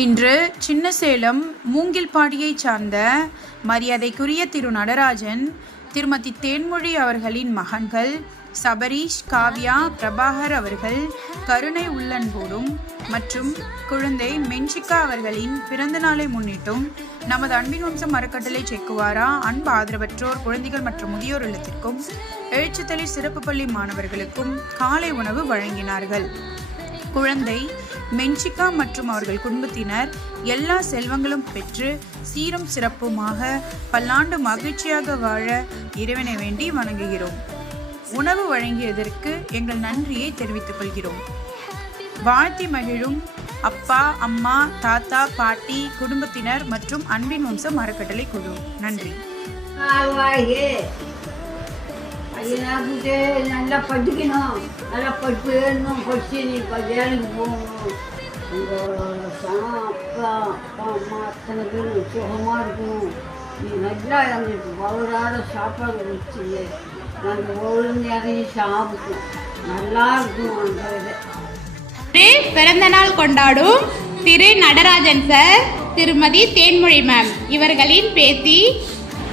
இன்று சின்னசேலம் மூங்கில்பாடியைச் சார்ந்த மரியாதைக்குரிய திரு நடராஜன் திருமதி தேன்மொழி அவர்களின் மகன்கள் சபரீஷ் காவ்யா பிரபாகர் அவர்கள் கருணை உள்ளன்போடும் மற்றும் குழந்தை மென்ஷிகா அவர்களின் பிறந்த நாளை முன்னிட்டும் நமது அன்பின் வம்சம் அறக்கட்டளை செக்குவாரா அன்பு ஆதரவற்றோர் குழந்தைகள் மற்றும் முதியோர் இல்லத்திற்கும் எழுச்சித்தலை சிறப்பு பள்ளி மாணவர்களுக்கும் காலை உணவு வழங்கினார்கள். குழந்தை மென்சிகா மற்றும் அவர்கள் குடும்பத்தினர் எல்லா செல்வங்களும் பெற்று சீரும் சிறப்புமாக பல்லாண்டு மகிழ்ச்சியாக வாழ இறைவனை வேண்டி வணங்குகிறோம். உணவு வழங்கியதற்கு எங்கள் நன்றியை தெரிவித்துக் கொள்கிறோம். வாழ்த்தி மகிழும் அப்பா அம்மா தாத்தா பாட்டி குடும்பத்தினர் மற்றும் அன்பின் வம்சம் அறக்கட்டளை குழு. நன்றி. ஆவாயே பையனாக்கிட்டு நல்லா படிக்கணும். நல்லா படிப்பு வேணும் படிச்சு நீ இப்போ வேலைக்கு போகணும் உங்களோட சனம் அப்பா அப்பா அம்மா அத்தனை பேரும் சுகமாக இருக்கணும். நீ நல்லா எங்களுக்கு வளராத சாப்பாடு வச்சு நாங்கள் ஒரு நேரம் சாப்பிட்டோம். நல்லா இருக்கும் அந்த இது பிறந்த நாள் கொண்டாடும் திரு நடராஜன் சார் திருமதி தேன்மொழி மேம் இவர்களின் பேத்தி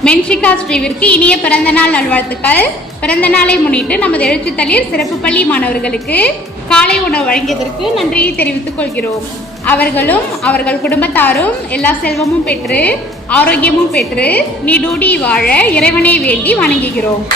மென்ஷிகா ஸ்ரீவிற்கு இனிய பிறந்த நாள் நல்வாழ்த்துக்கள். பிறந்த நாளை முன்னிட்டு நமது எழுத்துத்தளிர் சிறப்பு பள்ளி மாணவர்களுக்கு காலை உணவு வழங்கியதற்கு நன்றியை தெரிவித்துக் கொள்கிறோம். அவர்களும் அவர்கள் குடும்பத்தாரும் எல்லா செல்வமும் பெற்று ஆரோக்கியமும் பெற்று நீடூடி வாழ இறைவனை வேண்டி வணங்குகிறோம்.